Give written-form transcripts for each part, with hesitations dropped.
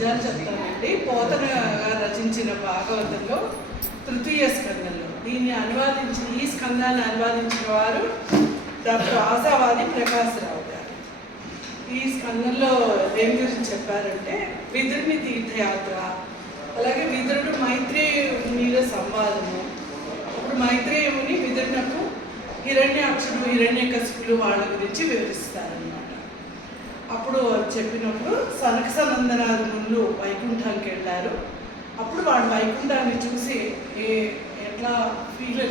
పద్యాలు చెప్తానండి. పోతన రచించిన భాగవతంలో తృతీయ స్కందంలో దీన్ని అనువాదించిన ఈ స్కందాన్ని అనువాదించిన వారు డాక్టర్ ఆశావాది ప్రకాశరావు గారు. ఈ స్కందంలో దేని గురించి చెప్పారంటే విదురుని తీర్థయాత్ర, అలాగే విదురుడు మైత్రేయునిలో సంవాదము. అప్పుడు మైత్రేయుని విదురునకు హిరణ్యాక్షుడు హిరణ్యకశిపులు వాళ్ళ గురించి వివరిస్తారనమాట. అప్పుడు చెప్పినప్పుడు సనక సనందనాథు ముందు వైకుంఠానికి వెళ్ళారు. అప్పుడు వాళ్ళు వైకుంఠాన్ని చూసి ఎట్లా ఫీల్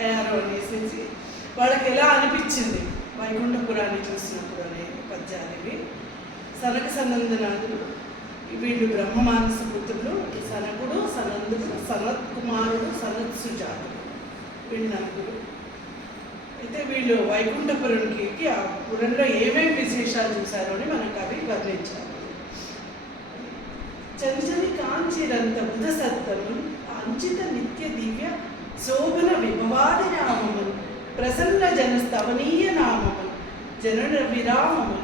అయ్యారో అనేసి వాళ్ళకి ఎలా అనిపించింది వైకుంఠపురాన్ని చూసినప్పుడు అనే పద్యాలు. సనక సనందనాథులు వీళ్ళు బ్రహ్మమానస పుత్రులు, సనకుడు, సనందుడు, సనత్ కుమారుడు, సనత్ సుజాతుడు, వీళ్ళు నలుగురు. అయితే వీళ్ళు వైకుంఠపురంకి ఆ పురంలో ఏమేమి విశేషాలు చూశారో అని మనకు అవి వర్ణించారు. చంచని కాంచిరంత బుధ సత్తము అంచిత నిత్య దివ్య శోభన విభవాది నామము ప్రసన్న జన స్తవనీయ నామము జనన విరామము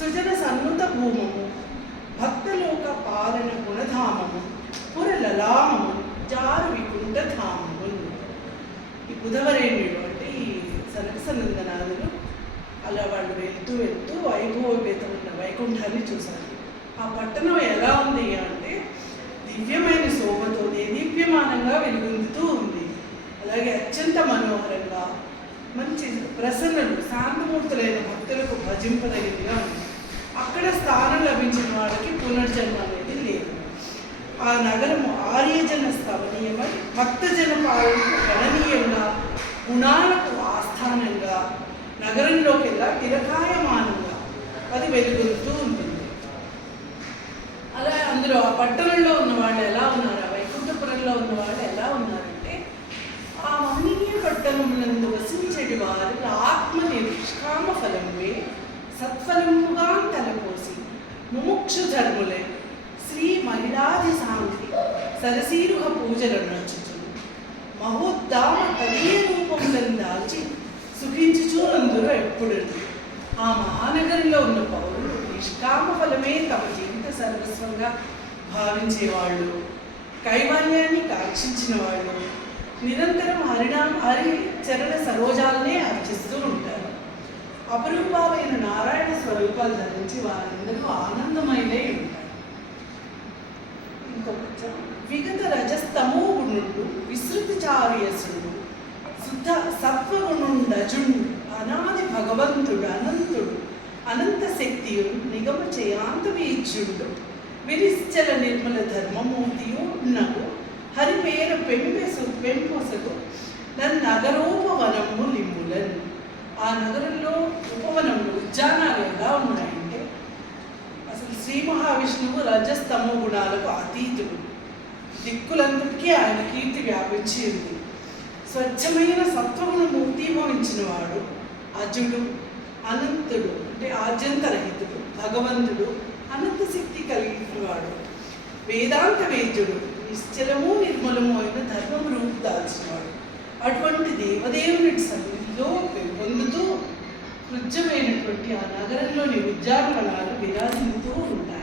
సుజన సన్నుత భూమము భక్తలోక పాలన గుణధామము పురలలామము జారు వికుంఠ ధామము. ఈ బుధవరేణ్యుడు అంటే ఈ సనక సనందనాథులు అలా వాళ్ళు వెళ్తూ వెళ్తూ వైభవపేతం ఉన్న వైకుంఠాన్ని చూశారు. ఆ పట్టణం ఎలా ఉంది అంటే దివ్యమైన శోభతో దేదీప్యమానంగా వెలుగొందుతూ ఉంది. అలాగే అత్యంత మనోహరంగా మంచి ప్రసన్నులు శాంతమూర్తులైన భక్తులకు భజింపదగినగా ఉంది. అక్కడ స్థానం లభించిన వాళ్ళకి పునర్జన్మ అనేది లేదు. ఆ నగరము ఆర్యజన స్తవనీయమై భక్తజన పాలనకు గణనీయంగా గుణాలకు ఆస్థానంగా నగరంలోకెల్లా తిరకాయమానంగా అది వెలుగొందుతూ ఉంటుంది. అలా అందులో ఆ పట్టణంలో ఉన్న వాళ్ళు ఎలా ఉన్నారు, ఆ వైకుంఠపురంలో ఉన్న వాళ్ళు ఎలా ఉన్నారంటే ఆ మహనీయ పట్టణమునందు వసించేటి వారు ఆత్మ నిష్కామ ఫలమువే సత్ఫలముగా తలపోసి ముముక్షు ధర్ములై శ్రీ మహిళాది సాంతి సరసీరుహ పూజలను నచ్చుచును మహోద్దామ తదీయ రూపములను దాల్చి సుఖించుచూ అందరూ ఎప్పుడు. ఆ మహానగరంలో ఉన్న పౌరులు నిష్కామ ఫలమే తమ జీవిత సర్వస్వంగా భావించేవాళ్ళు, కైవల్యాన్ని కాక్షించిన వాళ్ళు, నిరంతరం హరి చరణ సరోజాలనే అర్చిస్తూ ఉంటారు. అపరూపాలైన నారాయణ స్వరూపాలు ధరించి వారందరూ ఆనందమైనై ఉంటారు. ఇంకొక విగత రజస్తమో గుణుడు విస్తృతి చార్యసుడు శుద్ధ సత్వగుణుండజుండు అనాది భగవంతుడు అనంతుడు అనంత శక్తియుడు నిగమ చేయాంతవీచ్యుడు విరిశ్చల నిర్మల ధర్మమూర్తియు నగు హరి పేరు పెంపొసగు నగరోపవనము లింబులన్. ఆ నగరంలో ఉపవనములు ఉద్యానాలు ఎలా ఉన్నాయంటే అసలు శ్రీ మహావిష్ణువు రజస్తమో గుణాలకు అతీతుడు. దిక్కులందరికీ ఆయన కీర్తి వ్యాపించి ఉంది. స్వచ్ఛమైన సత్వగుణ మూర్తిభవించిన వాడు అజుడు, అనంతుడు అంటే ఆద్యంతరహితుడు, భగవంతుడు, అనంత శక్తి కలిగిన వాడు, వేదాంత వేద్యుడు, నిశ్చలము నిర్మలము అయిన ధర్మము రూపు దాల్చినవాడు. అటువంటి దేవదేవుని సన్నిధిలో పొందుతూ కృత్యమైనటువంటి ఆ నగరంలోని ఉద్యానవనాలు విరాజిల్లుతూ ఉంటాయి.